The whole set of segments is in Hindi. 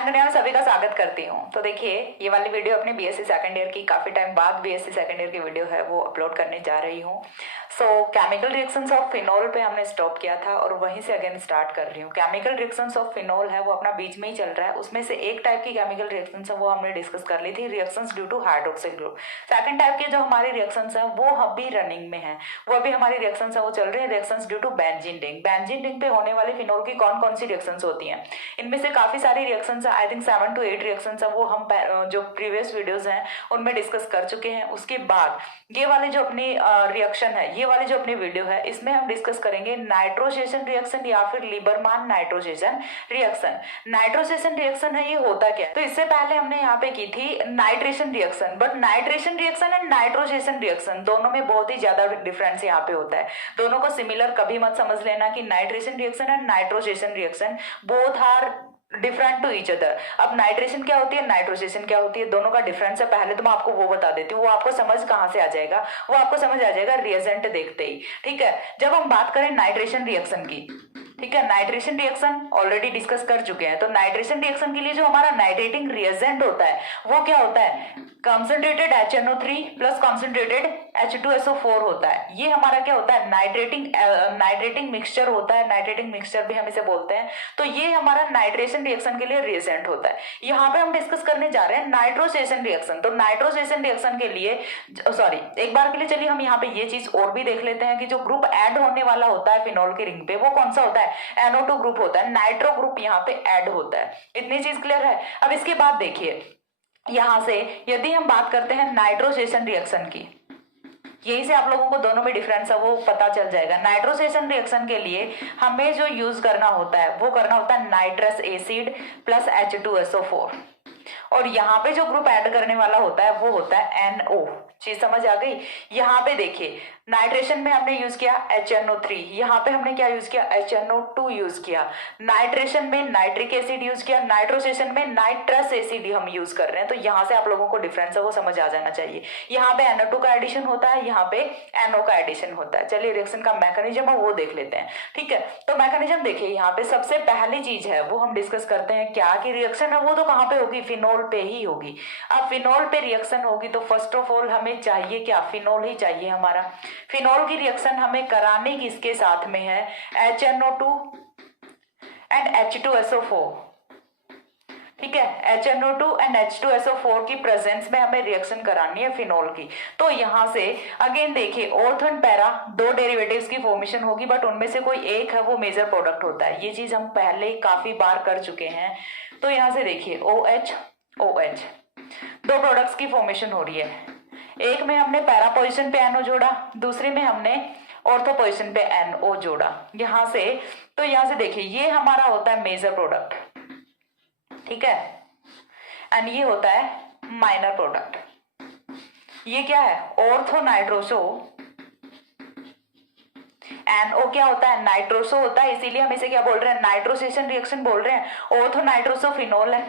मैं दुनिया में सभी का स्वागत करती हूँ। तो देखिए, ये वाली वीडियो अपने बीएससी सेकंड ईयर की काफ़ी टाइम बाद बीएससी सेकंड ईयर की वीडियो है वो अपलोड करने जा रही हूँ। केमिकल रिएक्शंस ऑफ फिनोल पे हमने स्टॉप किया था और वहीं से अगेन स्टार्ट कर रही हूँ। केमिकल रिएक्शंस ऑफ फिनोल है वो अपना बीच में ही चल रहा है। उसमें से एक टाइप की केमिकल रिएक्शंस है वो हमने डिस्कस कर ली थी, reactions due to hydroxyl group. Second type के जो हमारी रिएक्शंस है वो अभी रनिंग में है, वो अभी हमारी रिएक्शंस है वो चल रही है, reactions due to benzene ring. Benzene ring पे होने वाली फिनोल की कौन कौन सी रिएक्शंस होती हैं? इनमें से काफी सारी रिएक्शंस है, आई थिंक 7 to 8 रिएक्शंस है वो हम जो प्रीवियस वीडियोस हैं उनमें डिस्कस कर चुके हैं। उसके बाद ये वाली जो अपनी रिएक्शन है, ये वाली जो अपनी वीडियो है, इसमें हम डिस्कस करेंगे नाइट्रोसेशन रिएक्शन या फिर लिबरमान नाइट्रोसेशन रिएक्शन। नाइट्रोसेशन रिएक्शन है ये होता क्या? तो इससे पहले हमने यहाँ पे की थी nitration reaction, but nitration reaction and nitrosation reaction दोनों में बहुत ही ज्यादा डिफरेंस यहाँ पे होता है। दोनों को सिमिलर कभी मत समझ लेना कि nitration reaction and nitrosation reaction both are different to each other. अब नाइट्रेशन क्या होती है, नाइट्रोसेशन क्या होती है, दोनों का डिफरेंस है। पहले तो मैं आपको वो बता देती हूँ, वो आपको समझ कहाँ से आ जाएगा, वो आपको समझ आ जाएगा रिएजेंट देखते ही। ठीक है, जब हम बात करें नाइट्रेशन रिएक्शन की, ठीक है, नाइट्रेशन रिएक्शन ऑलरेडी डिस्कस कर चुके हैं। तो नाइट्रेशन रिएक्शन के लिए जो हमारा नाइट्रेटिंग रिएजेंट होता है वो क्या होता है? Concentrated HNO3 plus concentrated H2SO4 होता है। ये हमारा क्या होता है? नाइट्रेटिंग मिक्सचर होता है, नाइट्रेटिंग मिक्सचर भी हम इसे बोलते हैं। तो ये हमारा नाइट्रेशन रिएक्शन के लिए रिएजेंट होता है। यहाँ पे हम डिस्कस करने जा रहे हैं नाइट्रोसेशन रिएक्शन। तो नाइट्रोसेशन रिएक्शन के लिए एक बार के लिए चलिए हम यहाँ पे ये चीज और भी देख लेते हैं कि जो ग्रुप ऐड होने वाला होता है फिनोल की रिंग पे वो कौन सा होता है? NO2 ग्रुप होता है, नाइट्रो ग्रुप यहाँ पे ऐड होता है। इतनी चीज क्लियर है? अब इसके बाद देखिए, यहां से यदि हम बात करते हैं नाइट्रोसेशन रिएक्शन की, यही से आप लोगों को दोनों में डिफरेंस है वो पता चल जाएगा। नाइट्रोसेशन रिएक्शन के लिए हमें जो यूज करना होता है वो करना होता है नाइट्रस एसिड प्लस H2SO4, और यहाँ पे जो ग्रुप ऐड करने वाला होता है वो होता है NO। चीज समझ आ गई? यहाँ पे देखिए, नाइट्रेशन में हमने यूज किया HNO3, यहाँ पे हमने क्या यूज किया? HNO2 यूज किया। नाइट्रेशन में नाइट्रिक एसिड यूज किया, नाइट्रोसेशन में नाइट्रस एसिड हम यूज कर रहे हैं। तो यहाँ से आप लोगों को डिफरेंस है वो समझ आ जाना चाहिए। यहाँ पे NO2 का एडिशन होता है, यहाँ पे NO का एडिशन होता है। चलिए रिएक्शन का मैकेनिज्म है वो देख लेते हैं। ठीक है, तो मैकेनिज्म देखिए, यहाँ पे सबसे पहली चीज है वो हम डिस्कस करते हैं क्या कि रिएक्शन है वो तो कहाँ पे होगी? फिनोल पे ही होगी। अब फिनोल पे रिएक्शन होगी तो फर्स्ट ऑफ ऑल हमें चाहिए क्या? फिनोल ही चाहिए हमारा। फिनोल की रिएक्शन हमें कराने किसके साथ में है? HNO2 and H2SO4। ठीक है, HNO2 एंड H2SO4 की प्रेजेंस में हमें रिएक्शन करानी है फिनोल की। तो यहां से अगेन देखिए, ऑर्थ एंड पैरा दो डेरिवेटिव्स की फॉर्मेशन होगी, बट उनमें से कोई एक है वो मेजर प्रोडक्ट होता है। ये चीज हम पहले काफी बार कर चुके हैं। तो यहां से देखिए OH OH दो प्रोडक्ट्स की फॉर्मेशन हो रही है। एक में हमने पैरा पोजीशन पे NO जोड़ा, दूसरे में हमने ऑर्थो पोजीशन पे NO जोड़ा। यहां से तो यहां से देखिए, ये हमारा होता है मेजर प्रोडक्ट, ठीक है, एंड ये होता है माइनर प्रोडक्ट। ये क्या है? ऑर्थो नाइट्रोसो, NO क्या होता है? नाइट्रोसो होता है, इसीलिए हम इसे क्या बोल रहे हैं? नाइट्रोसेशन रिएक्शन बोल रहे हैं। ऑर्थो नाइट्रोसो फिनोल है,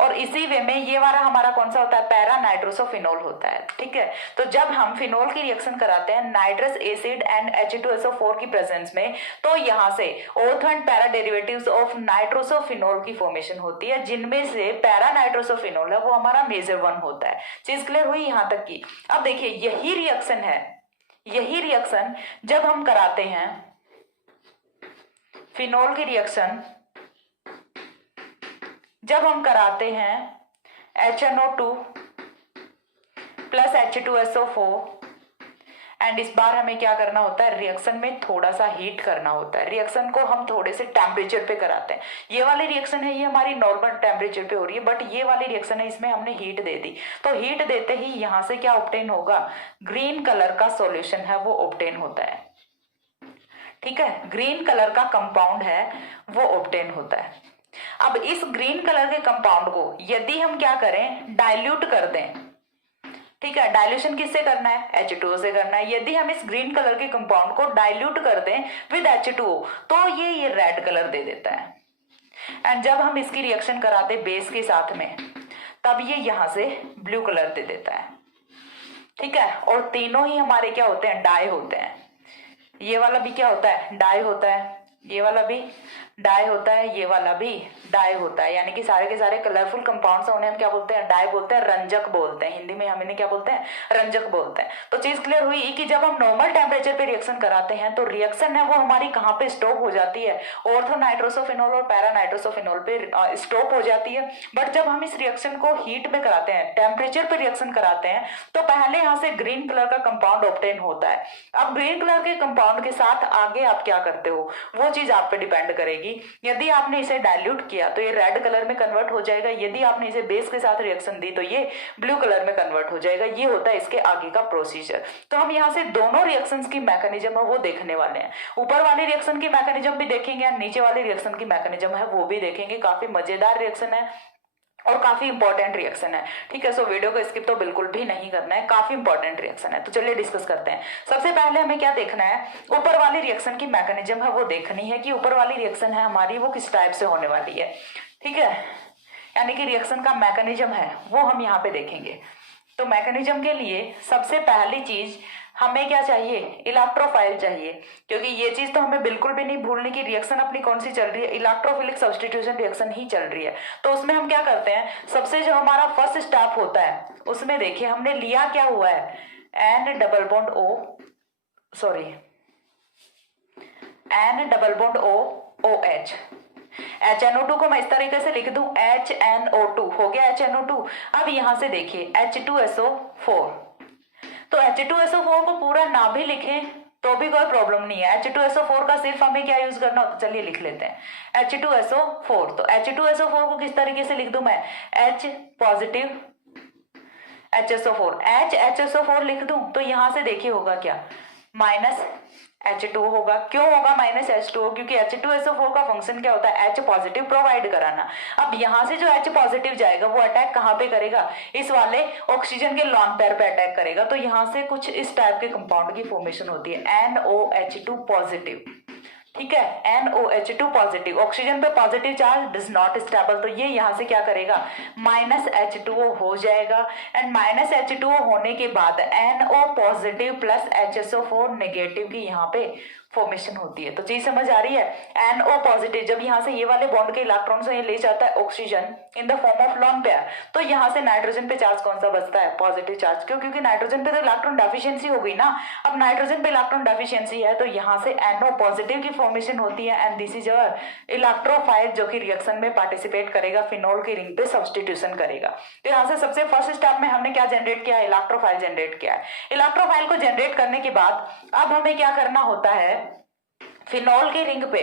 और इसी वे में ये वाला हमारा कौन सा होता है? पैरा नाइट्रोसो फिनोल होता है। ठीक है, तो जब हम फिनोल की रिएक्शन कराते हैं नाइट्रस एसिड एंड H2SO4 की प्रेजेंस में, तो यहाँ से ortho and para derivatives of nitroso phenol की फॉर्मेशन होती है, जिनमें से पैरा नाइट्रोसो फिनोल है वो हमारा मेजर वन होता है। चीज क्लियर हुई यहाँ तक की? अब देखिए, यही रिएक्शन है, यही रिएक्शन जब हम कराते हैं फिनोल की रिएक्शन, जब हम कराते हैं HNO2 प्लस H2SO4, एंड इस बार हमें क्या करना होता है? रिएक्शन में थोड़ा सा हीट करना होता है। रिएक्शन को हम थोड़े से टेम्परेचर पे कराते हैं। ये वाली रिएक्शन है ये हमारी नॉर्मल टेम्परेचर पे हो रही है, बट ये वाली रिएक्शन है इसमें हमने हीट दे दी। तो हीट देते ही यहाँ से क्या ऑब्टेन होगा? ग्रीन कलर का सॉल्यूशन है वो ऑब्टेन होता है। ठीक है, ग्रीन कलर का कंपाउंड है वो ऑब्टेन होता है। अब इस ग्रीन कलर के कंपाउंड को यदि हम क्या करें? डाइल्यूट कर दें। ठीक है, डाइल्यूशन किससे करना है? H2O से करना है। यदि हम इस ग्रीन कलर के कंपाउंड को डाइल्यूट कर दें विद H2O तो ये रेड कलर दे देता है, एंड जब हम इसकी रिएक्शन कराते बेस के साथ में तब ये यहां से ब्लू कलर दे देता है। ठीक है, और तीनों ही हमारे क्या होते हैं? डाई होते हैं। ये वाला भी क्या होता है? डाई होता है, ये वाला भी डाई होता है, ये वाला भी डाई होता है, यानी कि सारे के सारे कलरफुल कंपाउंड्स हैं, उन्हें हम क्या बोलते हैं, डाई बोलते हैं, रंजक बोलते हैं, हिंदी में हम इन्हें क्या बोलते हैं, रंजक बोलते हैं। तो चीज क्लियर हुई कि जब हम नॉर्मल टेम्परेचर पे रिएक्शन कराते हैं तो रिएक्शन है वो हमारी कहाँ पे स्टॉप हो जाती है, ऑर्थो नाइट्रोसोफिनोल और पैरा नाइट्रोसोफिनोल पे स्टॉप हो जाती है। बट जब हम इस रिएक्शन को हीट में कराते हैं, टेम्परेचर पे रिएक्शन कराते हैं, तो पहले यहाँ से ग्रीन कलर का कंपाउंड ऑब्टेन होता है। अब ग्रीन कलर के कंपाउंड के साथ आगे आप क्या करते हो वो चीज आप पे डिपेंड करेगी। यदि आपने इसे डाइल्यूट किया तो ये रेड कलर में कन्वर्ट हो जाएगा, यदि आपने इसे बेस के साथ रिएक्शन दी तो ये ब्लू कलर में कन्वर्ट हो जाएगा। ये होता है इसके आगे का प्रोसीजर। तो हम यहाँ से दोनों रिएक्शंस की मैकेनिज्म है वो देखने वाले हैं। ऊपर वाली रिएक्शन की मैकेनिज्म भी देखेंगे और नीचे वाली रिएक्शन की मैकेनिज्म है वो भी देखेंगे। काफी मजेदार रिएक्शन है और काफी इंपॉर्टेंट रिएक्शन है, ठीक है। सो वीडियो को स्किप तो बिल्कुल भी नहीं करना है, काफी इंपॉर्टेंट रिएक्शन है। तो चलिए डिस्कस करते हैं। सबसे पहले हमें क्या देखना है, ऊपर वाली रिएक्शन की मैकेनिज्म है वो देखनी है कि ऊपर वाली रिएक्शन है हमारी वो किस टाइप से होने वाली है, ठीक है। यानी कि रिएक्शन का मैकेनिज्म है वो हम यहाँ पे देखेंगे। तो मैकेनिज्म के लिए सबसे पहली चीज हमें क्या चाहिए, इलेक्ट्रोफाइल चाहिए, क्योंकि ये चीज तो हमें बिल्कुल भी नहीं भूलनी कि रिएक्शन अपनी कौन सी चल रही है, इलेक्ट्रोफिलिक सब्स्टिट्यूशन रिएक्शन ही चल रही है। तो उसमें हम क्या करते हैं, सबसे जो हमारा फर्स्ट स्टेप होता है उसमें देखिए हमने लिया क्या हुआ है, N double bond O, sorry N double bond O O H, HNO2 को मैं इस तरीके से लिख दूं HNO2 हो गया HNO2। अब यहां से देखिए H2SO4, तो H2SO4 को पूरा ना भी लिखें तो भी कोई प्रॉब्लम नहीं है। H2SO4 का सिर्फ हमें क्या यूज करना होता है, चलिए लिख लेते हैं H2SO4। तो H2SO4 को किस तरीके से लिख दूं मैं, H पॉजिटिव HSO4, HSO4 लिख दूं तो यहां से देखिए होगा क्या, माइनस H2 होगा। क्यों होगा माइनस H2O, क्योंकि H2SO4 का फंक्शन क्या होता है, H पॉजिटिव प्रोवाइड कराना। अब यहाँ से जो H पॉजिटिव जाएगा वो अटैक कहाँ पे करेगा, इस वाले ऑक्सीजन के लॉन पेयर पे अटैक करेगा। तो यहाँ से कुछ इस टाइप के कंपाउंड की फॉर्मेशन होती है NOH2 पॉजिटिव, ठीक है, NOH2 पॉजिटिव, ऑक्सीजन पे positive charge does not stable, तो ये यहाँ से क्या करेगा, माइनस H2O हो जाएगा। एंड माइनस H2O होने के बाद NO positive plus HSO4 negative की यहाँ पे फॉर्मेशन होती है। तो चीज समझ आ रही है, NO पॉजिटिव जब यहाँ से ये वाले बॉन्ड के इलेक्ट्रॉन से ये ले जाता है oxygen in the form of lone pair, तो यहाँ से नाइट्रोजन पे चार्ज कौन सा बचता है, पॉजिटिव चार्ज। क्यों, क्योंकि नाइट्रोजन पे तो इलेक्ट्रॉन डेफिशिएंसी हो गई ना। अब नाइट्रोजन पे इलेक्ट्रॉन डेफिशिएंसी है तो यहाँ से NO पॉजिटिव की फॉर्मेशन होती है। And this is our electrophile जो कि रिएक्शन में पार्टिसिपेट करेगा, फिनोल की रिंग पे सब्स्टिट्यूशन करेगा। तो यहाँ से सबसे फर्स्ट स्टेप में हमने क्या जनरेट किया, इलेक्ट्रोफाइल जनरेट किया है। इलेक्ट्रोफाइल को जनरेट करने के बाद अब हमें क्या करना होता है, फिनोल की रिंग पे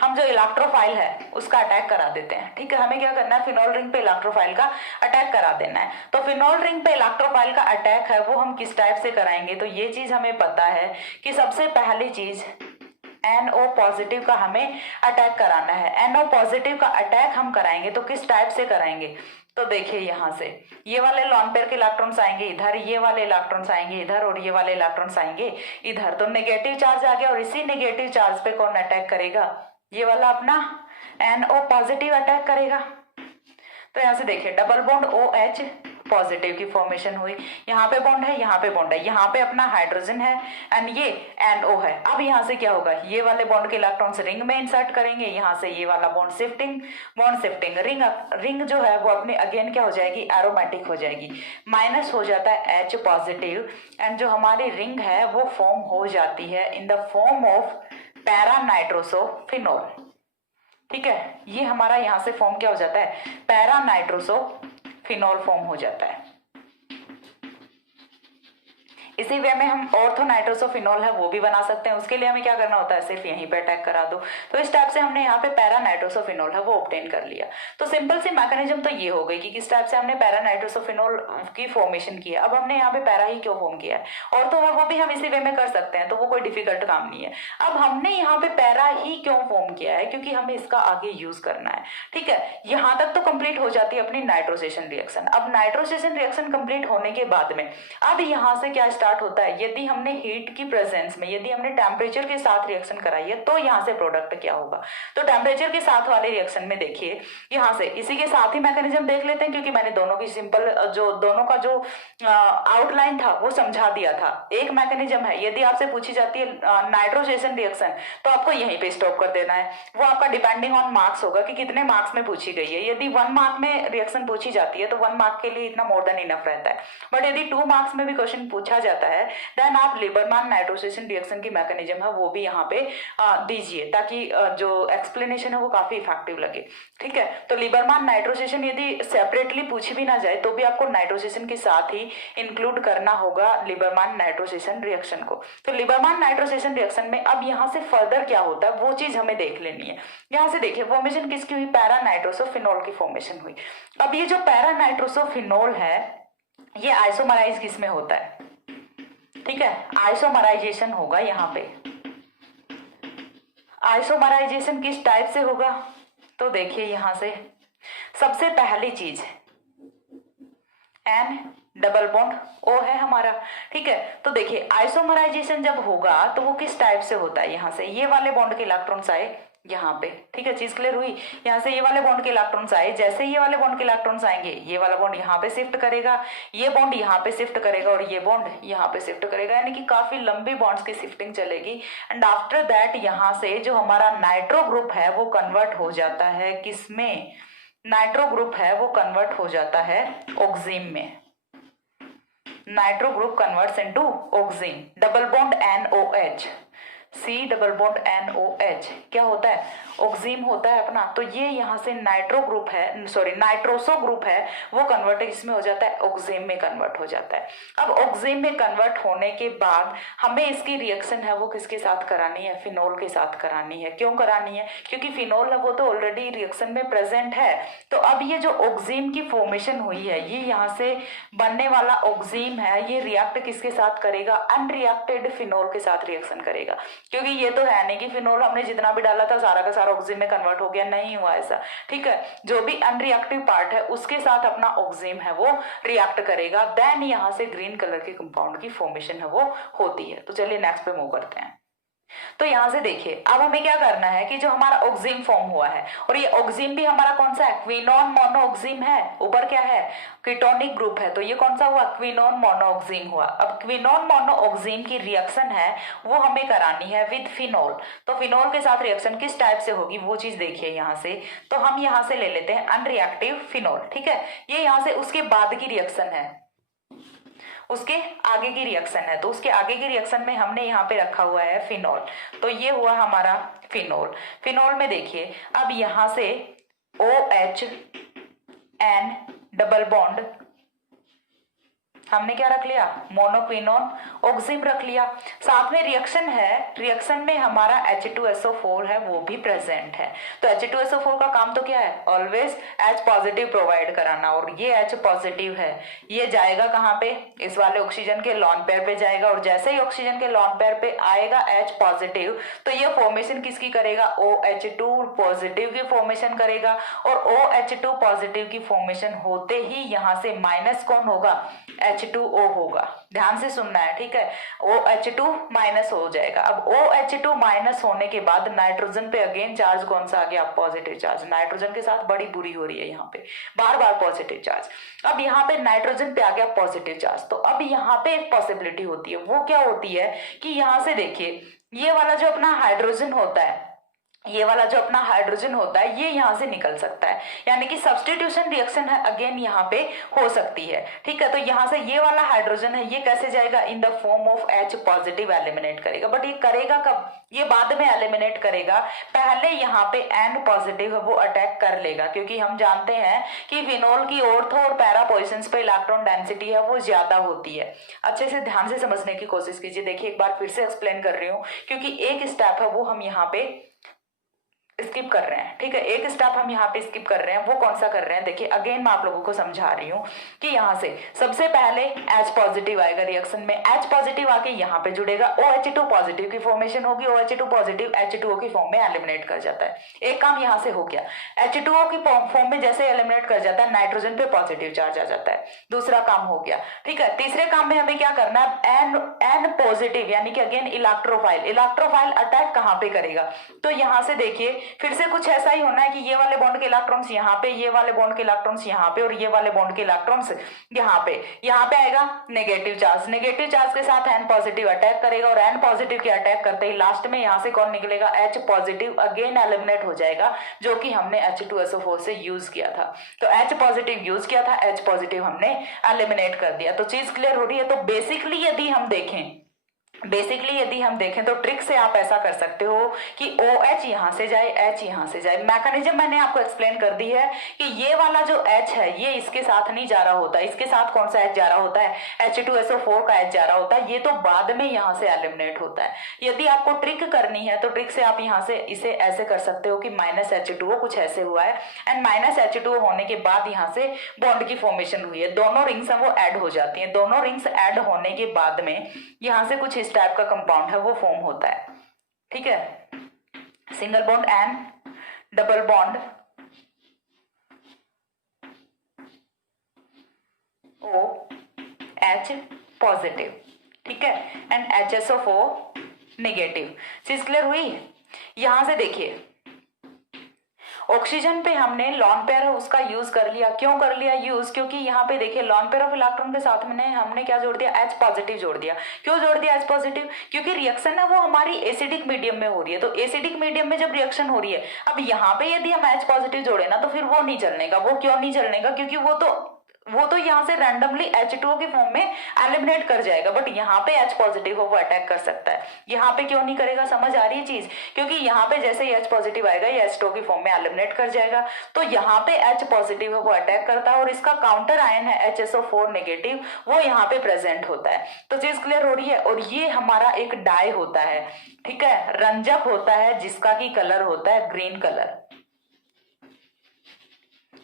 हम जो इलेक्ट्रोफाइल है उसका अटैक करा देते हैं, ठीक है। हमें क्या करना है, फिनोल रिंग पे इलेक्ट्रोफाइल का अटैक करा देना है। तो फिनोल रिंग पे इलेक्ट्रोफाइल का अटैक है वो हम किस टाइप से कराएंगे, तो ये चीज हमें पता है कि सबसे पहली चीज NO पॉजिटिव का हमें अटैक कराना है। NO पॉजिटिव का अटैक हम कराएंगे तो किस टाइप से कराएंगे, तो देखिए यहाँ से ये वाले लॉन पेयर के इलेक्ट्रॉन्स आएंगे इधर, ये वाले इलेक्ट्रॉन्स आएंगे इधर और ये वाले इलेक्ट्रॉन्स आएंगे इधर। तो नेगेटिव चार्ज आ गया और इसी नेगेटिव चार्ज पे कौन अटैक करेगा, ये वाला अपना NO पॉजिटिव अटैक करेगा। तो यहाँ से देखिए डबल बॉन्ड OH पॉजिटिव की फॉर्मेशन हुई, यहाँ पे बॉन्ड है, यहाँ पे बॉन्ड है, यहाँ पे अपना हाइड्रोजन है एंड ये NO है। अब यहाँ से क्या होगा, ये वाले बॉन्ड के इलेक्ट्रॉन्स रिंग में इंसर्ट करेंगे, यहाँ से ये वाला बॉन्ड शिफ्टिंग रिंग जो है वो अपने अगेन क्या हो जाएगी, एरोमेटिक हो जाएगी, माइनस हो जाता है H पॉजिटिव एंड जो हमारी रिंग है वो फॉर्म हो जाती है in the form of para nitrosophenol, ठीक है। ये हमारा यहाँ से फॉर्म क्या हो जाता है, पैरा नाइट्रोसोफिनोल फॉर्म हो जाता है। इसी वे में हम ऑर्थो नाइट्रोसोफिनोल है वो भी बना सकते हैं। उसके लिए हमें क्या करना होता है, सिर्फ यहीं पे अटैक करा दो। तो इस टाइप से हमने यहाँ पे पैरा नाइट्रोसोफिनोल है वो ऑब्टेन कर लिया। तो सिंपल सी मैकेनिज्म तो ये हो गई कि किस टाइप से हमने पैरा नाइट्रोसोफिनोल की फॉर्मेशन की है। अब हमने यहाँ पे पैरा ही क्यों फॉर्म किया है, ऑर्थो है वो भी हम इसी वे में कर सकते हैं, तो वो कोई डिफिकल्ट काम नहीं है। अब हमने यहाँ पे पैरा ही क्यों फॉर्म किया है, क्योंकि हमें इसका आगे यूज करना है, ठीक है। यहाँ तक तो कंप्लीट हो जाती है अपनी नाइट्रोसेशन रिएक्शन। अब नाइट्रोसेशन रिएक्शन कंप्लीट होने के बाद में अब यहाँ से क्या स्टार्ट स्टार्ट होता है, यदि हमने हीट की प्रेजेंस में, यदि हमने टेम्परेचर के साथ रिएक्शन कराई है तो यहाँ से प्रोडक्ट क्या होगा। तो टेम्परेचर के साथ वाले रिएक्शन में देखिए यहाँ से इसी के साथ ही मैकेनिज्म देख लेते हैं, क्योंकि मैंने दोनों की सिंपल जो दोनों का जो आउटलाइन था वो समझा दिया था। एक मैकेनिज्म है, यदि आपसे पूछी जाती है नाइट्रोजेशन रिएक्शन तो आपको यहीं पे स्टॉप कर देना है। वो आपका डिपेंडिंग ऑन मार्क्स होगा कि कितने मार्क्स में पूछी गई है। यदि 1 मार्क में रिएक्शन पूछी जाती है तो 1 मार्क के लिए इतना मोर देन इनफ रहता है, बट यदि 2 मार्क्स में भी क्वेश्चन पूछा जाता है देन आप लिबरमैन नाइट्रोजेशन रिएक्शन की मैकेनिज्म है वो भी यहाँ पे दीजिए, ताकि जो एक्सप्लेनेशन है वो काफी इफेक्टिव लगे। ठीक है, तो लिबरमैन नाइट्रोजेशन यदि सेपरेटली पूछी भी ना जाए तो भी आपको नाइट्रोजेशन के साथ ही इंक्लूड करना होगा लिबरमैन नाइट्रोजेशन रिएक्शन को। तो लिबरमैन नाइट्रोजेशन रिएक्शन में अब यहाँ से फर्दर क्या होता है वो चीज हमें देख लेनी है। यहाँ से देखिए फॉर्मेशन किसकी हुई, पैरा नाइट्रोसोफिनोल की फॉर्मेशन हुई। अब ये जो पैरा नाइट्रोसोफिनोल है ये आइसोमराइज किस में होता है, ठीक है, आइसोमराइजेशन होगा यहाँ पे। आइसोमराइजेशन किस टाइप से होगा, तो देखिए यहां से सबसे पहली चीज N डबल बॉन्ड O है हमारा। ठीक है, तो देखिए आइसोमराइजेशन जब होगा तो वो किस टाइप से होता है, यहां से ये वाले बॉन्ड के इलेक्ट्रॉन्स आए यहाँ पे। ठीक है, चीज क्लियर हुई। यहाँ से ये वाले बॉन्ड के इलेक्ट्रॉन्स आए, जैसे ये वाले बॉन्ड के इलेक्ट्रॉन्स आएंगे ये वाला बॉन्ड यहाँ पे शिफ्ट करेगा, ये बॉन्ड यहाँ पे शिफ्ट करेगा और ये बॉन्ड यहाँ पे शिफ्ट करेगा, यानी कि काफी लंबी बॉन्ड्स की शिफ्टिंग चलेगी। एंड आफ्टर दैट यहाँ से जो हमारा नाइट्रो ग्रुप है वो कन्वर्ट हो जाता है किसमें, नाइट्रो ग्रुप है वो कन्वर्ट हो जाता है ऑक्सीन में। Nitro group converts into oxygen, double bond NOH, C double bond NOH क्या होता है, ऑक्सीन होता है अपना। तो ये यहाँ से नाइट्रो ग्रुप है, सॉरी नाइट्रोसो ग्रुप है वो कन्वर्ट इसमें हो जाता है, ऑक्सीन में कन्वर्ट हो जाता है। अब ऑक्सीन में कन्वर्ट होने के बाद हमें इसकी रिएक्शन है वो किसके साथ करानी है, फिनोल के साथ करानी है। क्यों करानी है, क्योंकि फिनोल है वो तो ऑलरेडी रिएक्शन में प्रेजेंट है। तो अब ये जो ऑक्सीन की फॉर्मेशन हुई है ये यहाँ से बनने वाला ऑक्सीन है ये रिएक्ट किसके साथ करेगा, अनरिएक्टेड फिनोल के साथ रिएक्शन करेगा। क्योंकि ये तो है नहीं कि फिनोल हमने जितना भी डाला था सारा का सारा ऑक्सीन में कन्वर्ट हो गया, नहीं हुआ ऐसा। ठीक है, जो भी अनरिएक्टिव पार्ट है उसके साथ अपना ऑक्सीन है वो रिएक्ट करेगा, देन यहाँ से ग्रीन कलर के कंपाउंड की फॉर्मेशन है वो होती है। तो चलिए नेक्स्ट पे मूव करते हैं। तो यहां से देखिए अब हमें क्या करना है कि जो हमारा ऑक्सीन फॉर्म हुआ है, और ये ऑक्सीन भी हमारा कौन सा है, क्विनोन मोनो ऑक्सीन है, ऊपर क्या है कीटोनिक ग्रुप है, तो ये कौन सा हुआ, क्विनोन मोनो ऑक्सीन हुआ। अब क्विनोन मोनो ऑक्सीन की रिएक्शन है वो हमें करानी है विद फिनोल। तो फिनोल के साथ रिएक्शन किस टाइप से होगी वो चीज देखिए यहाँ से। तो हम यहाँ से ले लेते हैं अनरिएक्टिव फिनोल। ठीक है, ये यहाँ से उसके बाद की रिएक्शन है, उसके आगे की रिएक्शन है। तो उसके आगे की रिएक्शन में हमने यहाँ पे रखा हुआ है फिनोल, तो ये हुआ हमारा फिनोल। फिनोल में देखिए अब यहाँ से OH N डबल बॉन्ड हमने क्या रख लिया, मोनोक्विनोन ऑक्सीन रख लिया। साथ में रिएक्शन है, रिएक्शन में हमारा H2SO4 है वो भी प्रेजेंट है। तो H2SO4 का काम तो क्या है, ऑलवेज H पॉजिटिव प्रोवाइड कराना, और ये H पॉजिटिव है ये जाएगा कहाँ पे, इस वाले ऑक्सीजन के लॉन पेयर पे जाएगा, और जैसे ही ऑक्सीजन के लॉन पेयर पे आएगा H पॉजिटिव तो ये फॉर्मेशन किसकी करेगा, OH2 पॉजिटिव की फॉर्मेशन करेगा। और OH2 पॉजिटिव की फॉर्मेशन होते ही यहाँ से माइनस कौन होगा, H2O होगा। ध्यान से सुनना है, ठीक है, OH2 माइनस हो जाएगा। अब OH2 माइनस होने के बाद नाइट्रोजन पे अगेन चार्ज कौन सा आ गया, पॉजिटिव चार्ज। नाइट्रोजन के साथ बड़ी बुरी हो रही है यहाँ पे, बार बार पॉजिटिव चार्ज। अब यहाँ पे नाइट्रोजन पे आ गया पॉजिटिव चार्ज। तो अब यहाँ पे एक पॉसिबिलिटी होती है, वो क्या होती है कि यहाँ से देखिए ये वाला जो अपना हाइड्रोजन होता है, ये वाला जो अपना हाइड्रोजन होता है ये यहाँ से निकल सकता है, यानी कि सब्स्टिट्यूशन रिएक्शन है अगेन यहाँ पे हो सकती है। ठीक है, तो यहाँ से ये वाला हाइड्रोजन है ये कैसे जाएगा, इन the form of H positive eliminate करेगा। बट ये करेगा कब, ये बाद में एलिमिनेट करेगा, पहले यहाँ पे N पॉजिटिव है वो अटैक कर लेगा, क्योंकि हम जानते हैं कि फिनोल की ऑर्थो और पैरा पोजिशंस पे इलेक्ट्रॉन डेंसिटी है वो ज्यादा होती है। अच्छे से ध्यान से समझने की कोशिश कीजिए। देखिए एक बार फिर से एक्सप्लेन कर रही हूँ, क्योंकि एक स्टेप है वो हम यहाँ पे स्किप कर रहे हैं, ठीक है, एक स्टेप हम यहाँ पे स्किप कर रहे हैं। वो कौन सा कर रहे हैं, देखिए अगेन मैं आप लोगों को समझा रही हूँ कि यहाँ से सबसे पहले H पॉजिटिव आएगा रिएक्शन में, H पॉजिटिव आके यहाँ पे जुड़ेगा, OH2 पॉजिटिव की फॉर्मेशन होगी, OH2 पॉजिटिव H2O की फॉर्म में एलिमिनेट कर जाता है। एक काम यहाँ से हो गया, H2O की फॉर्म में जैसे एलिमिनेट कर जाता है नाइट्रोजन पे पॉजिटिव चार्ज आ जाता है, दूसरा काम हो गया, ठीक है। तीसरे काम में हमें क्या करना है, N पॉजिटिव यानी कि अगेन इलेक्ट्रोफाइल अटैक कहाँ पे करेगा, तो यहाँ से देखिए फिर से कुछ ऐसा ही होना है कि ये वाले बॉन्ड के इलेक्ट्रॉन्स यहाँ पे, ये वाले बॉन्ड के इलेक्ट्रॉन्स यहाँ पे और ये वाले बॉन्ड के इलेक्ट्रॉन्स यहाँ पे आएगा नेगेटिव चार्ज के साथ N पॉजिटिव अटैक करेगा और N पॉजिटिव के अटैक करते ही लास्ट में यहाँ से कौन निकलेगा, H पॉजिटिव अगेन एलिमिनेट हो जाएगा, जो कि हमने H2SO4 से यूज किया था। तो H पॉजिटिव यूज किया था, H पॉजिटिव हमने एलिमिनेट कर दिया। तो चीज क्लियर हो रही है। तो बेसिकली यदि हम देखें तो ट्रिक से आप ऐसा कर सकते हो कि OH यहां से जाए, H यहां से जाए। मैकेनिज्म मैंने आपको एक्सप्लेन कर दी है कि ये वाला जो H है ये इसके साथ नहीं जा रहा होता, इसके साथ कौन सा H जा रहा होता है, H2SO4 का H जा रहा होता है, ये तो बाद में यहां से एलिमिनेट होता है। यदि आपको ट्रिक करनी है तो ट्रिक से आप यहां से इसे ऐसे कर सकते हो कि -H2O कुछ ऐसे हुआ है एंड -H2O होने के बाद यहाँ से बॉन्ड की फॉर्मेशन हुई है, दोनों रिंग्स वो ऐड हो जाती हैं। दोनों रिंग्स ऐड होने के बाद में यहाँ से कुछ इस टाइप का कंपाउंड है वो फॉर्म होता है, ठीक है। Single bond N, double bond O, H positive, ठीक है, एंड HSO4 नेगेटिव। चीज क्लियर हुई। यहां से देखिए ऑक्सीजन पे हमने लॉन पेयर है उसका यूज कर लिया। क्यों कर लिया यूज, क्योंकि यहाँ पे देखिए लॉन पेयर ऑफ इलेक्ट्रॉन के साथ में हमने क्या जोड़ दिया, H पॉजिटिव जोड़ दिया। क्यों जोड़ दिया H पॉजिटिव, क्योंकि रिएक्शन है वो हमारी एसिडिक मीडियम में हो रही है। तो एसिडिक मीडियम में जब रिएक्शन हो रही है, अब यहाँ पे यदि हम H पॉजिटिव जोड़े ना तो फिर वो नहीं चलने का। वो क्यों नहीं चलने का, क्योंकि वो तो यहाँ से रैंडमली H2O की फॉर्म में एलिमिनेट कर जाएगा, बट यहाँ पे H पॉजिटिव हो वो अटैक कर सकता है। यहाँ पे क्यों नहीं करेगा, समझ आ रही है चीज, क्योंकि यहाँ पे जैसे ही H पॉजिटिव आएगा ये H2O की फॉर्म में एलिमिनेट कर जाएगा। तो यहाँ पे H पॉजिटिव है वो अटैक करता है और इसका काउंटर आयन है HSO4 नेगेटिव, वो यहाँ पे प्रेजेंट होता है। तो चीज क्लियर हो रही है। और ये हमारा एक डाई होता है, ठीक है, रंजक होता है जिसका की कलर होता है ग्रीन कलर।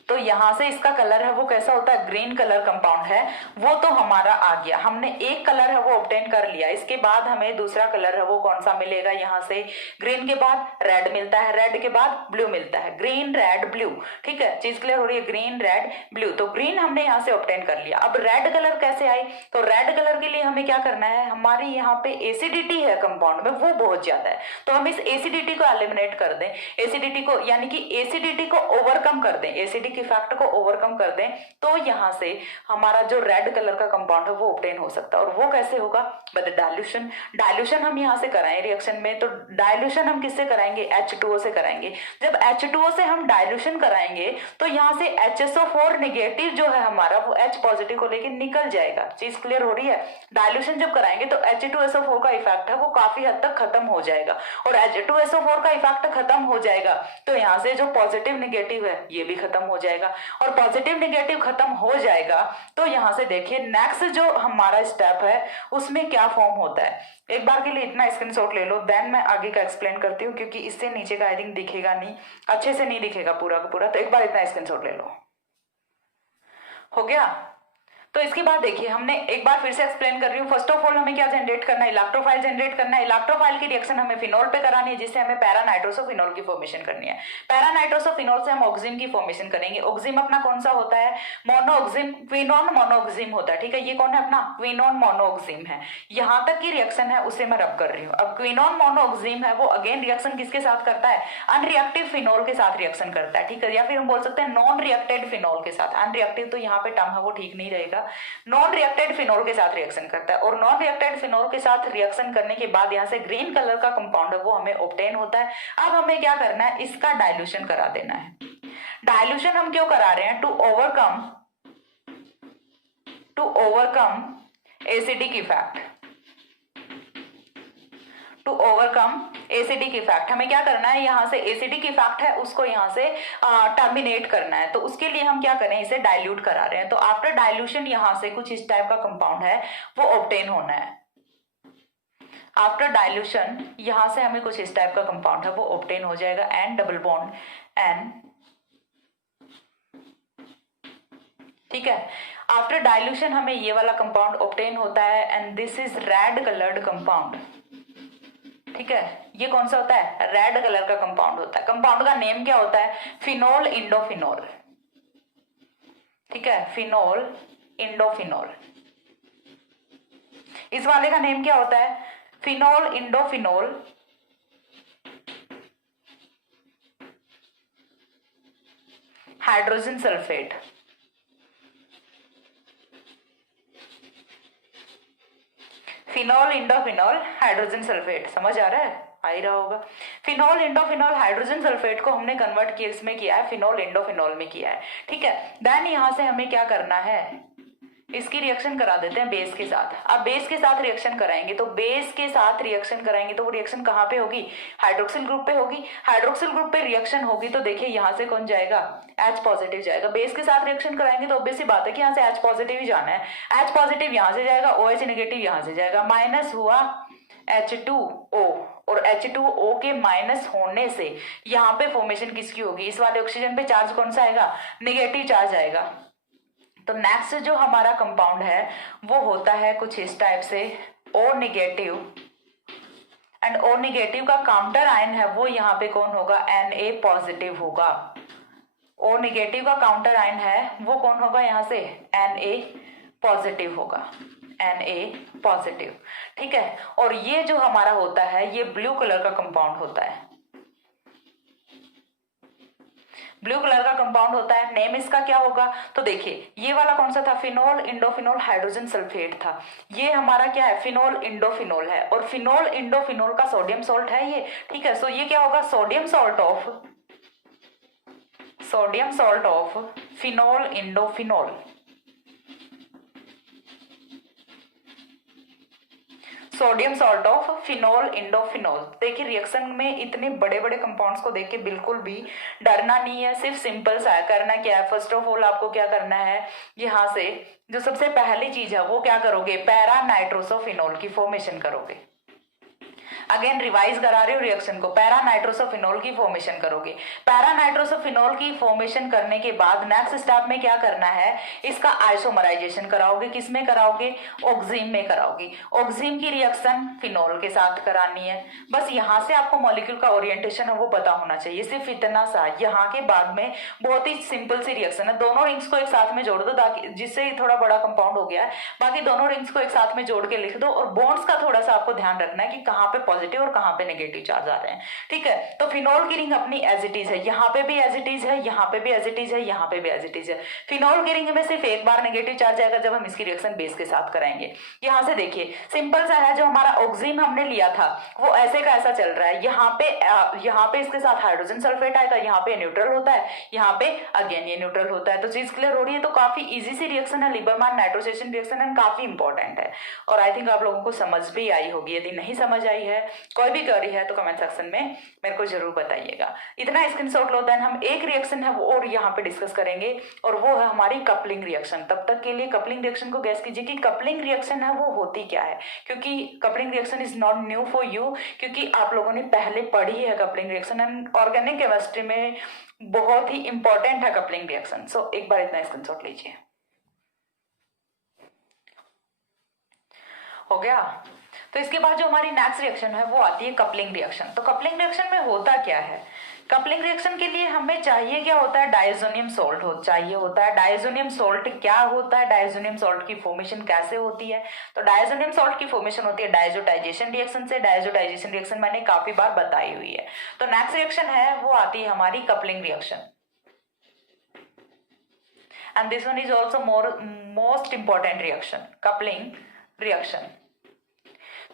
तो यहां से इसका कलर है वो कैसा होता है, ग्रीन कलर कंपाउंड है। वो तो हमारा आ गया, हमने एक कलर है वो ऑब्टेन कर लिया। इसके बाद हमें दूसरा कलर है वो कौन सा मिलेगा, यहाँ से ग्रीन के बाद रेड मिलता है, रेड के बाद ब्लू मिलता है, ग्रीन रेड ब्लू, ठीक है। चीज क्लियर हो रही है, ग्रीन रेड ब्लू। तो ग्रीन हमने यहाँ से ऑब्टेन कर लिया। अब रेड कलर कैसे आई, तो रेड कलर के लिए हमें क्या करना है, हमारी यहाँ पे एसिडिटी है कंपाउंड में वो बहुत ज्यादा है, तो हम इस एसिडिटी को एलिमिनेट कर दें, एसिडिटी को यानी कि एसिडिटी को ओवरकम कर दें, एसिडिक इफेक्ट को ओवरकम कर दें, तो यहाँ से हमारा जो रेड कलर का कंपाउंड है वो ऑब्टेन हो सकता है। और वो कैसे होगा, बट डाइल्यूशन हम यहाँ से कराएं रिएक्शन में। तो डाइल्यूशन हम किससे कराएंगे, H2O से कराएंगे। जब H2O से हम डाइल्यूशन कराएंगे तो यहाँ से HSO4 नेगेटिव जो है हमारा वो H पॉजिटिव को लेकर निकल जाएगा। चीज क्लियर हो रही है। डाइल्यूशन जब कराएंगे तो H2SO4 का इफेक्ट है वो काफी हद तक खत्म हो जाएगा, और H2SO4 का इफेक्ट खत्म हो जाएगा तो यहाँ से जो पॉजिटिव नेगेटिव है ये भी खत्म हो जाएगा, और पॉजिटिव नेगेटिव खत्म हो जाएगा तो यहाँ से देखिए नेक्स्ट जो हमारा स्टेप है उसमें क्या फॉर्म होता है। एक बार के लिए इतना स्क्रीनशॉट ले लो, देन मैं आगे का एक्सप्लेन करती हूँ, क्योंकि इससे नीचे का आई थिंक दिखेगा नहीं, अच्छे से नहीं दिखेगा पूरा का पूरा। तो एक बार इतना स्क्रीनशॉट ले लो, हो गया। तो इसके बाद देखिए हमने एक बार फिर से एक्सप्लेन कर रही हूँ। फर्स्ट ऑफ ऑल हमें क्या जनरेट करना है, इलेक्ट्रोफाइल जनरेट करना है। इलेक्ट्रोफाइल की रिएक्शन हमें फिनोल पे करानी है, जिससे हमें पैरा नाइट्रोसोफिनोल की फॉर्मेशन करनी है। पैरा नाइट्रोसोफिनोल से हम ऑक्सिम की फॉर्मेशन करेंगे। ऑक्सिम अपना कौन सा होता है, मोनोऑक्सिम, क्विनोन मोनोऑक्सिम होता है, ठीक है। ये कौन है अपना, क्विनोन मोनोऑक्सिम है। यहाँ तक की रिएक्शन है उसे मैं रब कर रही हूँ। अब क्विनोन मोनोऑक्सिम है वो अगेन रिएक्शन किसके साथ करता है, अनरिएक्टिव फिनोल के साथ रिएक्शन करता है, ठीक है। या फिर हम बोल सकते हैं नॉन रिएक्टेड फिनोल के साथ। अनरिएक्टिव तो यहाँ पे टर्म है वो ठीक नहीं रहेगा, नॉन रिएक्टेड फिनोल के साथ रिएक्शन करता है। और नॉन रिएक्टेड फिनोल के साथ रिएक्शन करने के बाद यहाँ से ग्रीन कलर का कंपाउंड है वो हमें ऑब्टेन होता है। अब हमें क्या करना है, इसका डाइल्यूशन करा देना है। डाइल्यूशन हम क्यों करा रहे हैं, to overcome acidic effect, to overcome acidic effect. हमें क्या करना है, यहाँ से एसिडिक इफेक्ट है उसको यहाँ से टर्मिनेट करना है। तो उसके लिए हम क्या करें, इसे डाइल्यूट करा रहे हैं। तो आफ्टर डाइल्यूशन यहाँ से कुछ इस टाइप का कंपाउंड है वो ऑब्टेन होना है। आफ्टर डाइल्यूशन यहां से हमें कुछ इस टाइप का कंपाउंड है वो ऑब्टेन हो जाएगा, एन डबल बॉन्ड एन, ठीक है। आफ्टर डाइल्यूशन हमें ये वाला कंपाउंड ऑब्टेन होता है and this is red coloured compound, ठीक है। ये कौन सा होता है? रेड कलर का कंपाउंड होता है। कंपाउंड का नेम क्या होता है? फिनोल इंडोफिनोल, ठीक है, फिनोल इंडोफिनोल। इस वाले का नेम क्या होता है? Phenol indophenol hydrogen sulphate. Phenol indophenol hydrogen sulphate, समझ आ रहा है? आ ही रहा होगा। फिनोल इंडोफिनोल हाइड्रोजन सल्फेट को हमने कन्वर्ट किया, इसमें किया है, फिनोल इंडोफिनोल में किया है, ठीक है। देन यहां से हमें क्या करना है? इसकी रिएक्शन करा देते हैं बेस के साथ। अब बेस के साथ रिएक्शन कराएंगे तो बेस के साथ रिएक्शन कराएंगे तो वो रिएक्शन कहाँ पे होगी? हाइड्रोक्सिल ग्रुप पे होगी। हाइड्रोक्सिल ग्रुप पे रिएक्शन होगी तो देखिए यहाँ से कौन जाएगा? H पॉजिटिव जाएगा। बेस के साथ रिएक्शन कराएंगे तो ऑब्वियस सी बात है कि यहाँ से H पॉजिटिव ही जाना है। H पॉजिटिव यहाँ से जाएगा, OH नेगेटिव यहाँ से जाएगा, माइनस हुआ H2O, और H2O के माइनस होने से यहाँ पे फॉर्मेशन किसकी होगी? इस वाले ऑक्सीजन पे चार्ज कौन सा आएगा? नेगेटिव चार्ज आएगा। तो नेक्स्ट जो हमारा कंपाउंड है वो होता है कुछ इस टाइप से, O negative, and O negative का काउंटर आयन है वो यहाँ पे कौन होगा? Na पॉजिटिव होगा। O नेगेटिव का काउंटर आयन है वो कौन होगा? यहाँ से Na पॉजिटिव होगा, Na पॉजिटिव, ठीक है। और ये जो हमारा होता है ये ब्लू कलर का कंपाउंड होता है, ब्लू कलर का कंपाउंड होता है। नेम इसका क्या होगा? तो देखिए ये वाला कौन सा था? फिनोल इंडोफिनोल हाइड्रोजन सल्फेट था। ये हमारा क्या है? फिनोल इंडोफिनोल है, और फिनोल इंडोफिनोल का सोडियम सॉल्ट है ये, ठीक है। सो ये क्या होगा? Sodium salt of phenol indophenol, sodium salt of phenol indophenol. देखिए रिएक्शन में इतने बड़े बड़े कंपाउंड्स को देख के बिल्कुल भी डरना नहीं है, सिर्फ सिंपल सा है। करना क्या है? फर्स्ट ऑफ ऑल आपको क्या करना है? यहाँ से जो सबसे पहली चीज है वो क्या करोगे? पैरा नाइट्रोसोफिनोल की फॉर्मेशन करोगे। अगेन रिवाइज करा रहे हो रिएक्शन को, पैरा नाइट्रोसोफिनोल की फॉर्मेशन करोगे। पैरा नाइट्रोसोफिनोल की फॉर्मेशन करने के बाद नेक्स्ट स्टेप में क्या करना है? इसका आइसोमराइजेशन कराओगे। किसमें कराओगे? ऑक्सीम में कराओगे। ऑक्सीम की रिएक्शन फिनोल के साथ करानी है। बस यहाँ से आपको मॉलिक्यूल का ओरिएंटेशन है वो पता होना चाहिए, सिर्फ इतना सा। यहाँ के बाद में बहुत ही सिंपल सी रिएक्शन है, दोनों रिंग्स को एक साथ में जोड़ दो, ताकि जिससे थोड़ा बड़ा कंपाउंड हो गया है। बाकी दोनों रिंग्स को एक साथ में जोड़ के लिख दो, और बॉन्ड्स का थोड़ा सा आपको ध्यान रखना है कि कहाँ पे पॉजिटिव और कहां पे नेगेटिव चार्ज आ रहे हैं, ठीक है। तो फिनोल की रिंग अपनी एज इट इज है, यहाँ पे भी एज इट इज है, यहाँ पे भी एज इट इज है, यहाँ पे भी एज इट इज है। फिनोल की रिंग में सिर्फ एक बार नेगेटिव चार्ज आएगा जब हम इसकी रिएक्शन बेस के साथ कराएंगे। यहाँ से देखिए सिंपल सा है, जो हमारा ऑक्सीम हमने लिया था वो ऐसे का ऐसा चल रहा है। यहाँ पे इसके साथ हाइड्रोजन सल्फेट आएगा, यहाँ पे न्यूट्रल होता है, यहाँ पे अगेन ये न्यूट्रल होता है। तो चीज क्लियर हो रही है। तो काफी इजी सी रिएक्शन है, लिबरमैन नाइट्रोसेशन रिएक्शन है, काफी इंपॉर्टेंट है, और आई थिंक आप लोगों को समझ भी आई होगी। यदि नहीं समझ आई है, कोई भी क्वेरी है, तो कमेंट सेक्शन में मेरे को जरूर बताइएगा। इतना स्क्रीनशॉट लो, देन हम एक रिएक्शन है वो और यहाँ पे डिस्कस करेंगे, और वो है हमारी कपलिंग रिएक्शन। तब तक के लिए कपलिंग रिएक्शन को गैस कीजिए कि कपलिंग रिएक्शन है वो होती क्या है, क्योंकि coupling reaction is not new for you, क्योंकि आप लोगों ने पहले पढ़ी है coupling reaction, and organic chemistry में बहुत ही इंपॉर्टेंट है कपलिंग रिएक्शन। सो एक बार इतना स्क्रीनशॉट लीजिए। हो गया। तो इसके बाद जो हमारी नेक्स्ट रिएक्शन है वो आती है कपलिंग रिएक्शन। तो कपलिंग रिएक्शन में होता क्या है? कपलिंग रिएक्शन के लिए हमें चाहिए क्या होता है? डायजोनियम सॉल्ट चाहिए होता है। डायजोनियम सॉल्ट क्या होता है? डायजोनियम सॉल्ट की फॉर्मेशन कैसे होती है? तो डायजोनियम सॉल्ट की फॉर्मेशन होती है डायजोटाइजेशन रिएक्शन से। डायजोटाइजेशन रिएक्शन मैंने काफी बार बताई हुई है। तो नेक्स्ट रिएक्शन है वो आती है हमारी coupling reaction, and this one is also most important reaction, coupling reaction.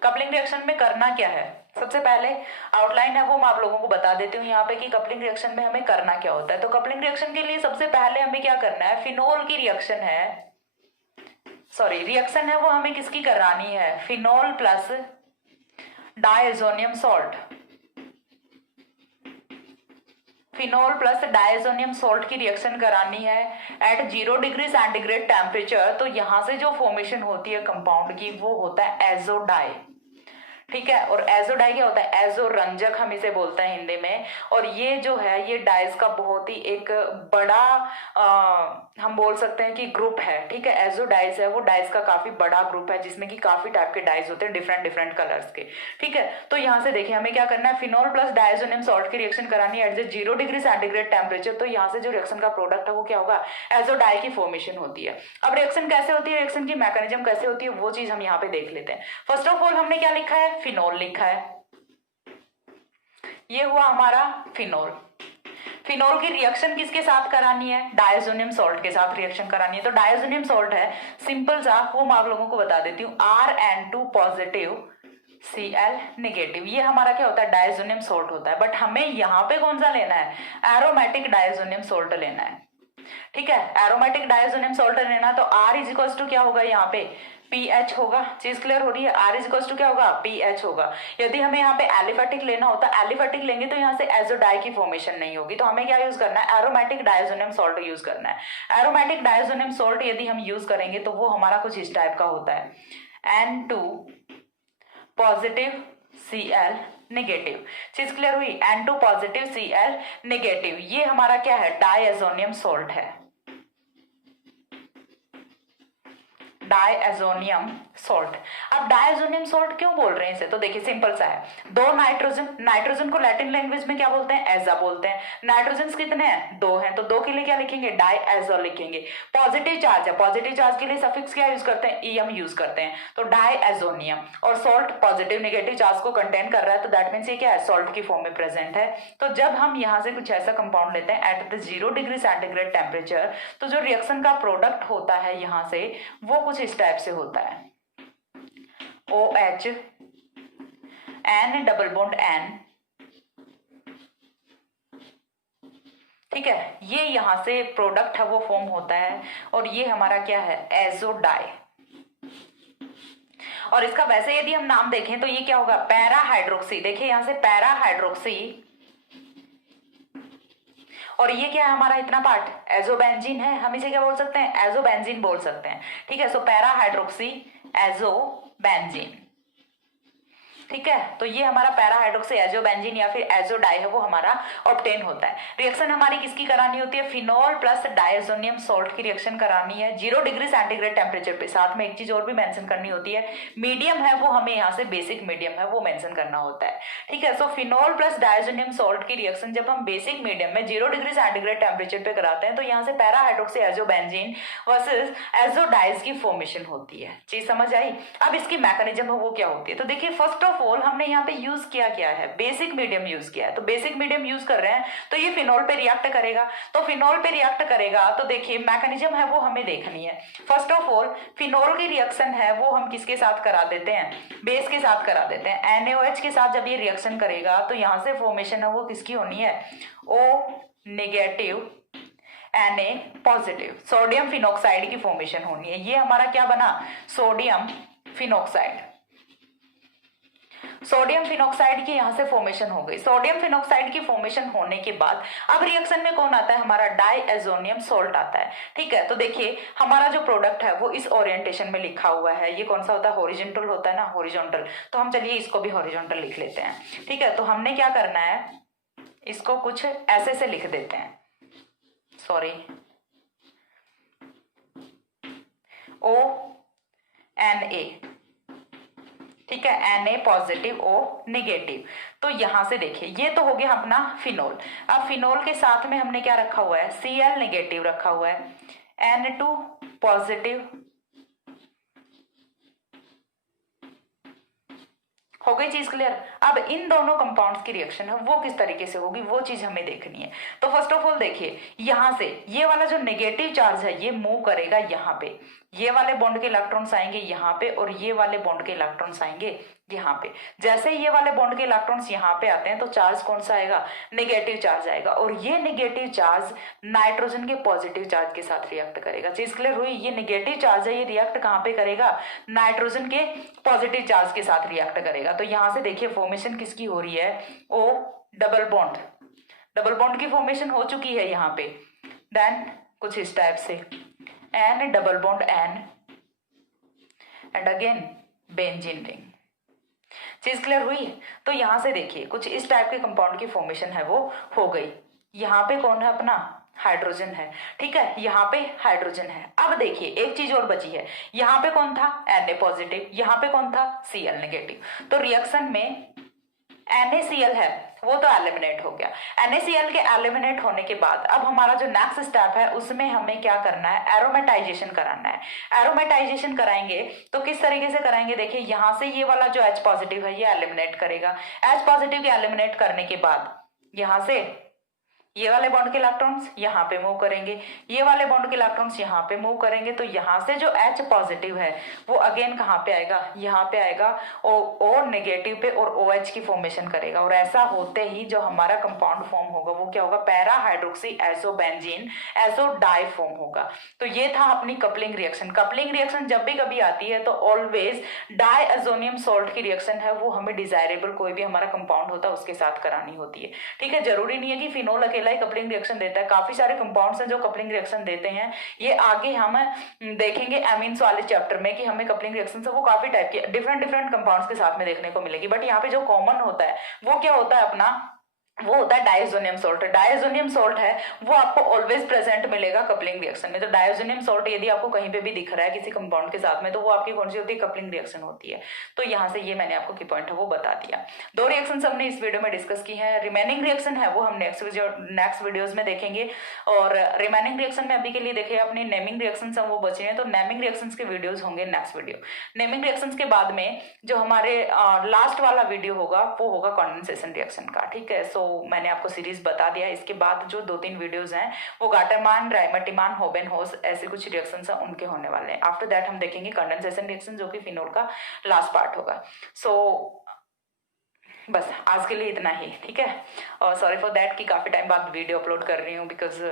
Coupling reaction में करना क्या है? सबसे पहले आउटलाइन है वो मैं आप लोगों को बता देती हूँ यहाँ पे कि कपलिंग रिएक्शन में हमें करना क्या होता है। तो कपलिंग रिएक्शन के लिए सबसे पहले हमें क्या करना है? फिनोल की रिएक्शन है, रिएक्शन है वो हमें किसकी करानी है? Phenol plus diazonium salt. Phenol plus diazonium salt की रिएक्शन करानी है एट 0 डिग्री सेंटीग्रेड टेम्परेचर। तो यहां से जो फॉर्मेशन होती है कंपाउंड की वो होता है एजोडाई, ठीक है। और एजो डाई क्या होता है, एजो रंजक हम इसे बोलते हैं हिंदी में। और ये जो है ये डाइज का बहुत ही एक बड़ा हम बोल सकते हैं कि ग्रुप है। ठीक है, एजो डाइज है वो डाइज का काफी बड़ा ग्रुप है जिसमें कि काफी टाइप के डाइज होते हैं डिफरेंट डिफरेंट कलर्स के। ठीक है, तो यहाँ से देखिए हमें क्या करना है, फिनोल प्लस डायजोनियम सॉल्ट की रिएक्शन करानी है एट 0 डिग्री सेंटीग्रेड टेम्परेचर। तो यहाँ से जो रिएक्शन का प्रोडक्ट है वो क्या होगा, एजो डाई की फॉर्मेशन होती है। अब रिएक्शन कैसे होती है, रिएक्शन की मैकेनिज्म कैसे होती है वो चीज हम यहाँ पे देख लेते हैं। फर्स्ट ऑफ ऑल हमने क्या लिखा है, फिनोल लिखा है, ये हुआ हमारा फिनोल। फिनोल की रिएक्शन किसके साथ करानी है, डायजोनियम सॉल्ट के साथ रिएक्शन करानी है। तो डायजोनियम सॉल्ट है सिंपल सा, वो मैं आप लोगों को बता देती हूँ, Rn2 पॉजिटिव Cl नेगेटिव। ये हमारा क्या होता है, डायजोनियम सॉल्ट होता है। बट हमें यहाँ पे कौन सा लेना है, एरोमेटिक डायजोनियम सॉल्ट लेना है। ठीक है, एरोमेटिक डायजोनियम सॉल्ट लेना, तो R इज इक्वल टू क्या होगा, यहाँ पे पीएच होगा। चीज क्लियर हो रही है, R इज इक्वल टू क्या होगा, पीएच होगा। यदि हमें यहाँ पे एलिफेटिक लेना होता, एलिफेटिक लेंगे तो यहाँ से एजो डाई की फॉर्मेशन नहीं होगी। तो हमें क्या यूज करना है, एरोमेटिक डायजोनियम सॉल्ट यूज करना है। एरोमेटिक डायजोनियम सॉल्ट यदि हम यूज करेंगे तो वो हमारा कुछ इस टाइप का होता है, N2 पॉजिटिव Cl नेगेटिव। चीज क्लियर हुई, N2 पॉजिटिव Cl नेगेटिव, ये हमारा क्या है, डायजोनियम सॉल्ट है, डायजोनियम सॉल्ट। अब डायजोनियम सॉल्ट क्यों बोल रहे हैं इसे, तो देखिए सिंपल सा है, दो नाइट्रोजन, नाइट्रोजन को लैटिन लैंग्वेज में क्या बोलते हैं, एजा बोलते हैं। नाइट्रोजन कितने हैं, दो हैं, तो दो के लिए क्या लिखेंगे, डायएजो लिखेंगे। पॉजिटिव चार्ज है, पॉजिटिव चार्ज के लिए सफिक्स क्या यूज करते हैं, ईएम यूज करते हैं, तो डायएजोनियम। और सॉल्ट पॉजिटिव नेगेटिव चार्ज को कंटेन कर रहा है, तो दैट मीन्स ये क्या है, सॉल्ट की फॉर्म में प्रेजेंट है। तो जब हम यहाँ से कुछ ऐसा कंपाउंड लेते हैं एट 0 डिग्री सेंटीग्रेड टेम्परेचर, तो जो रिएक्शन का प्रोडक्ट होता है यहाँ से वो कुछ इस टाइप से होता है, OH N double bond N। ठीक है, ये यहां से प्रोडक्ट है वो फॉर्म होता है, और ये हमारा क्या है, एजो डाई। और इसका वैसे यदि हम नाम देखें तो ये क्या होगा, पैरा हाइड्रोक्सी। देखिए यहां से पैरा हाइड्रोक्सी, और ये क्या है हमारा इतना पार्ट, एजोबेंजीन है, हम इसे क्या बोल सकते हैं, एजोबेंजीन बोल सकते हैं। ठीक है, सो पैरा हाइड्रोक्सी एजोबेंजीन। ठीक है, तो ये हमारा पैरा हाइड्रोक्सी एजोबेंजीन या फिर एजो डाई है वो हमारा ऑब्टेन होता है। रिएक्शन हमारी किसकी करानी होती है, फिनोल प्लस डायजोनियम सॉल्ट की रिएक्शन करानी है 0 डिग्री सेंटीग्रेड टेम्परेचर पे। साथ में एक चीज और भी मेंशन करनी होती है, मीडियम है वो हमें यहाँ से बेसिक मीडियम है वो मेंशन करना होता है। ठीक है, सो फिनोल प्लस डायजोनियम सॉल्ट की रिएक्शन जब हम बेसिक मीडियम में 0 डिग्री सेंटीग्रेड टेम्परेचर पे कराते हैं तो यहाँ से para hydroxy azobenzene versus azo dyes की फॉर्मेशन होती है। चीज समझ आई। अब इसकी मैकेनिज्म है वो क्या होती है, तो देखिए फर्स्ट ऑफ ऑल हमने यहाँ पे यूज किया क्या है, बेसिक मीडियम यूज किया है। तो बेसिक मीडियम यूज कर रहे हैं तो ये फिनोल पे रिएक्ट करेगा, तो फिनोल पे रिएक्ट करेगा तो देखिए मैकेनिज्म है वो हमें देखनी है। फर्स्ट ऑफ ऑल फिनोल की रिएक्शन है वो हम किसके साथ करा देते हैं, बेस के साथ करा देते हैं। NaOH के साथ जब ये रिएक्शन करेगा तो यहाँ से फॉर्मेशन है वो किसकी होनी है, O negative Na positive, sodium phenoxide की फॉर्मेशन होनी है। ये हमारा क्या बना, सोडियम फिनोक्साइड। सोडियम फिनोक्साइड की यहां से फॉर्मेशन हो गई। सोडियम फिनोक्साइड की फॉर्मेशन होने के बाद अब रिएक्शन में कौन आता है, हमारा डायएजोनियम सॉल्ट आता है। ठीक है, तो देखिए हमारा जो प्रोडक्ट है वो इस ओरिएंटेशन में लिखा हुआ है। ये कौन सा होता है, हॉरिजॉन्टल होता है ना, हॉरिजॉन्टल। तो हम चलिए इसको भी हॉरिजॉन्टल लिख लेते हैं। ठीक है, तो हमने क्या करना है, इसको कुछ ऐसे से लिख देते हैं, सॉरी, ONA। ठीक है, Na पॉजिटिव O नेगेटिव। तो यहां से देखिए ये तो हो गया अपना फिनोल। अब फिनोल के साथ में हमने क्या रखा हुआ है, Cl नेगेटिव रखा हुआ है, N2 पॉजिटिव। हो गई चीज क्लियर। अब इन दोनों कंपाउंड्स की रिएक्शन है वो किस तरीके से होगी वो चीज हमें देखनी है। तो फर्स्ट ऑफ ऑल देखिए यहां से ये वाला जो नेगेटिव चार्ज है ये मूव करेगा यहाँ पे, ये वाले बॉन्ड के इलेक्ट्रॉन्स आएंगे यहाँ पे और ये वाले बॉन्ड के इलेक्ट्रॉन्स आएंगे यहाँ पे। जैसे ये वाले बॉन्ड के इलेक्ट्रॉन्स यहाँ पे आते हैं तो चार्ज कौन सा आएगा, नेगेटिव चार्ज आएगा, और ये नेगेटिव चार्ज नाइट्रोजन के पॉजिटिव चार्ज के साथ रिएक्ट करेगा। चीज क्लियर हुई। ये नेगेटिव चार्ज है ये रिएक्ट कहाँ पे करेगा, नाइट्रोजन के पॉजिटिव चार्ज के साथ रिएक्ट करेगा। तो यहाँ से देखिए फॉर्मेशन किसकी हो रही है, O double bond, double bond की फॉर्मेशन हो चुकी है यहाँ पे। देन कुछ इस टाइप से N double bond N and again benzene ring. चीज क्लियर हुई? तो यहाँ से देखिए कुछ इस टाइप के कंपाउंड की फॉर्मेशन है वो हो गई। यहाँ पे कौन है अपना हाइड्रोजन है, ठीक है, यहाँ पे हाइड्रोजन है। अब देखिए एक चीज और बची है, यहाँ पे कौन था Na पॉजिटिव, यहाँ पे कौन था Cl नेगेटिव। तो रिएक्शन में NaCl है वो तो एलिमिनेट हो गया। NaCl के एलिमिनेट होने के बाद अब हमारा जो नेक्स्ट स्टेप है उसमें हमें क्या करना है, एरोमेटाइजेशन कराना है। एरोमेटाइजेशन कराएंगे तो किस तरीके से कराएंगे, देखिए यहाँ से ये वाला जो H पॉजिटिव है ये एलिमिनेट करेगा। H पॉजिटिव के एलिमिनेट करने के बाद यहाँ से ये वाले बॉन्ड के इलेक्ट्रॉन्स यहाँ पे मूव करेंगे, ये वाले बॉन्ड के इलेक्ट्रॉन्स यहाँ पे मूव करेंगे। तो यहाँ से जो H पॉजिटिव है वो अगेन कहाँ पे आएगा, यहाँ पे आएगा O नेगेटिव पे और OH की फॉर्मेशन करेगा। और ऐसा होते ही जो हमारा कंपाउंड फॉर्म होगा वो क्या होगा, पैरा हाइड्रोक्सी एसोबेंजीन एसो डाई फॉर्म होगा। तो ये था अपनी कपलिंग रिएक्शन। कपलिंग रिएक्शन जब भी कभी आती है तो ऑलवेज डाई एजोनियम सॉल्ट की रिएक्शन है वो हमें डिजायरेबल कोई भी हमारा कंपाउंड होता है उसके साथ करानी होती है, ठीक है। जरूरी नहीं है कि फिनोल अकेला ही कपलिंग रिएक्शन देता है, काफी सारे कंपाउंड्स हैं जो कपलिंग रिएक्शन देते हैं। ये आगे हम देखेंगे एमीन्स वाले चैप्टर में कि हमें कपलिंग रिएक्शन वो काफी टाइप की डिफरेंट कंपाउंड्स के साथ में देखने को मिलेगी। बट यहाँ पे जो कॉमन होता है वो क्या होता है अपना, वो होता है डायजोनियम सॉल्ट। डायजोनियम सॉल्ट है वो आपको ऑलवेज प्रेजेंट मिलेगा कपलिंग रिएक्शन में। तो डायजोनियम सॉल्ट यदि आपको कहीं पे भी दिख रहा है किसी कंपाउंड के साथ में तो वो आपकी कौन सी होती है, कपलिंग रिएक्शन होती है। तो यहाँ से ये मैंने आपको की पॉइंट है वो बता दिया। दो रिएक्शन हमने इस वीडियो में डिस्कस की है। रिमेनिंग रिएक्शन है वो हम नेक्स्ट वीडियोज में देखेंगे। और रिमेनिंग रिएक्शन में अभी के लिए देखिए अपनी नेमिंग रिएक्शन वो बचे हैं, तो नेमिंग रिएक्शन के वीडियोज होंगे नेक्स्ट वीडियो। नेमिंग रिएक्शन के बाद में जो हमारे लास्ट वाला वीडियो होगा वो होगा कंडेंसेशन रिएक्शन का, ठीक है। सो मैंने आपको सीरीज बता दिया। इसके बाद जो 2-3 वीडियोस हैं वो गाटरमान, राइमटिमान, होबेनहोस ऐसे कुछ रिएक्शंस हैं उनके होने वाले हैं। आफ्टर दैट हम देखेंगे कंडेंसेशन रिएक्शन जो कि फिनोल का लास्ट पार्ट होगा। सो बस आज के लिए इतना ही, ठीक है। और सॉरी फॉर दैट कि काफी टाइम बाद वीडियो अपलोड कर रही हूँ, बिकॉज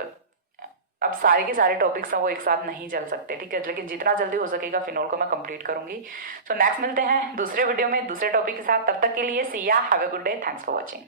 अब सारे के सारे टॉपिक्स हैं वो एक साथ नहीं चल सकते, ठीक है। लेकिन जितना जल्दी हो सकेगा फिनोल को मैं कंप्लीट करूंगी। सो नेक्स्ट मिलते हैं दूसरे वीडियो में दूसरे टॉपिक के साथ। तब तक के लिए सी या, have a good day, thanks for watching.